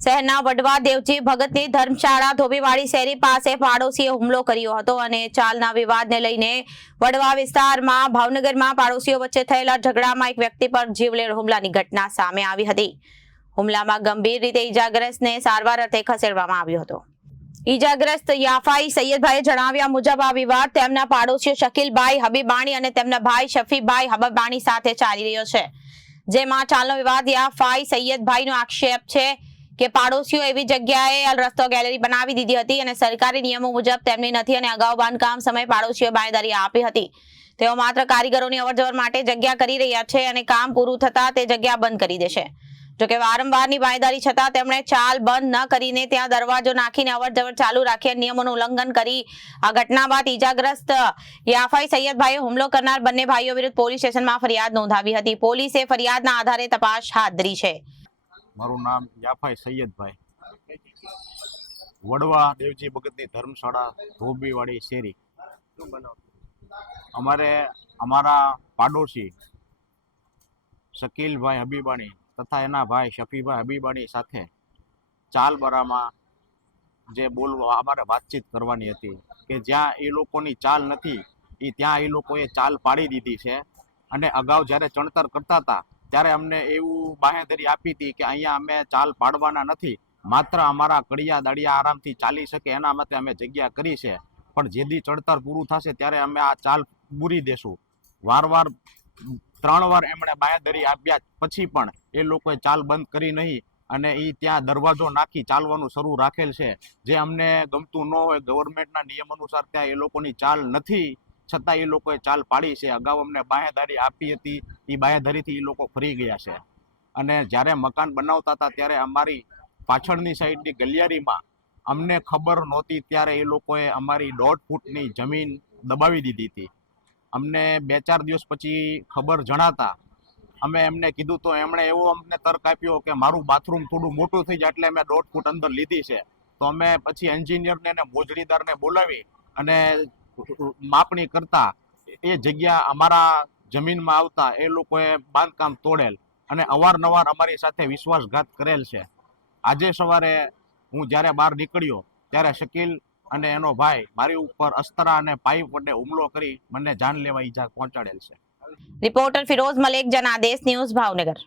શહેરના વડવા દેવજી ભગતની ધર્મશાળા ધોબીવાડી શેરી પાસે પાડોશીએ હુમલો કર્યો હતો અને ચાલના વિવાદને લઈને વડવા વિસ્તારમાં ભાવનગરમાં પાડોશીઓ વચ્ચે થયેલા ઝઘડામાં એક વ્યક્તિ પર જીવલેણ હુમલાની ઘટના સામે આવી હતી। હુમલામાં ગંભીર રીતે ઈજાગ્રસ્તને સારવાર અર્થે ખસેડવામાં આવ્યો હતો। ઈજાગ્રસ્ત યાફાઈ સૈયદભાઈએ જણાવ્યા મુજબ આ વિવાદ તેમના પાડોશીઓ શકીલભાઈ હબીબાણી અને તેમના ભાઈ શફીભાઈ હબીબાણી સાથે ચાલી રહ્યો છે, જેમાં ચાલનો વિવાદ યાફાઈ સૈયદભાઈનો આક્ષેપ છે કે પાડોશીઓ એવી જગ્યાએ રસ્તો ગેલેરી બનાવી દીધી હતી અને સરકારી નિયમો મુજબ તેમની નથી અને અગાઉ બાંધકામ સમયે પાડોશીઓ બાંયધરી આપી હતી। તેઓ માત્ર કારીગરોની અવરજવર માટે જગ્યા કરી રહ્યા છે અને કામ પૂરું થતા તે જગ્યા બંધ કરી દેશે। જોકે વારંવારની બાંયધરી છતાં તેમણે ચાલ બંધ ન કરીને ત્યાં દરવાજો નાખીને અવરજવર ચાલુ રાખી નિયમોનું ઉલ્લંઘન કરી આ ઘટના બાદ ઈજાગ્રસ્ત યાફાઈ સૈયદભાઈએ હુમલો કરનાર બંને ભાઈઓ વિરુદ્ધ પોલીસ સ્ટેશનમાં ફરિયાદ નોંધાવી હતી। પોલીસે ફરિયાદના આધારે તપાસ હાથ ધરી છે। મારું નામ યાફાઈ સૈયદભાઈ, વડવા દેવજી ભગતની ધર્મશાળા ધોબીવાડી શેરી। અમારા પાડોશી શકીલભાઈ હબીબાણી તથા એના ભાઈ શફીભાઈ હબીબાણી સાથે ચાલબરામાં જે બોલવા અમારે વાતચીત કરવાની હતી કે જ્યાં એ લોકોની ચાલ નથી ત્યાં એ લોકોએ ચાલ પાડી દીધી છે અને અગાઉ જ્યારે ચણતર કરતા હતા ત્યારે અમને એવું બાંહેધરી આપી હતી કે અહીંયા અમે ચાલ પાડવાના નથી, માત્ર અમારા કડિયા દાડિયા આરામથી ચાલી શકે એના માટે અમે જગ્યા કરી છે, પણ જેથી ચણતર પૂરું થશે ત્યારે અમે આ ચાલ પૂરી દેશું। વારવાર 3 વાર એમણે બાંહેધરી આપ્યા પછી પણ એ લોકોએ ચાલ બંધ કરી નહીં અને એ ત્યાં દરવાજો નાખી ચાલવાનું શરૂ રાખેલ છે, જે અમને ગમતું ન હોય। ગવર્મેન્ટના નિયમ અનુસાર ત્યાં એ લોકોની ચાલ નથી, છતાં એ લોકોએ ચાલ પાડી છે। અગાઉ અમને બાંહેધરી આપી હતી, એ બાંહેધરીથી એ લોકો ફરી ગયા છે અને જ્યારે મકાન બનાવતા હતા ત્યારે અમારી પાછળની સાઈડની ગલિયારીમાં અમને ખબર નહોતી ત્યારે એ લોકોએ અમારી 1.5 ફૂટની જમીન દબાવી દીધી હતી। અમને 2-4 દિવસ પછી ખબર જણાતા અમે એમને કીધું તો એમણે એવો અમને તર્ક આપ્યો કે મારું બાથરૂમ થોડું મોટું થઈ જાય એટલે અમે 1.5 ફૂટ અંદર લીધી છે। તો અમે પછી એન્જિનિયરને અને મોજડીદારને બોલાવી અને માપણી કરતા એ જગ્યા અમારા જમીનમાં આવતા એ લોકોએ બાંધકામ તોડેલ અને અવારનવાર અમારી સાથે વિશ્વાસઘાત કરેલ છે। આજે સવારે હું જ્યારે બહાર નીકળ્યો ત્યારે શકીલ અને એનો ભાઈ મારી ઉપર અસ્તરા અને પાઇપ વડે હુમલો કરી મને જાનલેવા ઈજા પહોંચાડેલ છે। Reporter Firoz Malek, Janadesh news, Bhavnagar.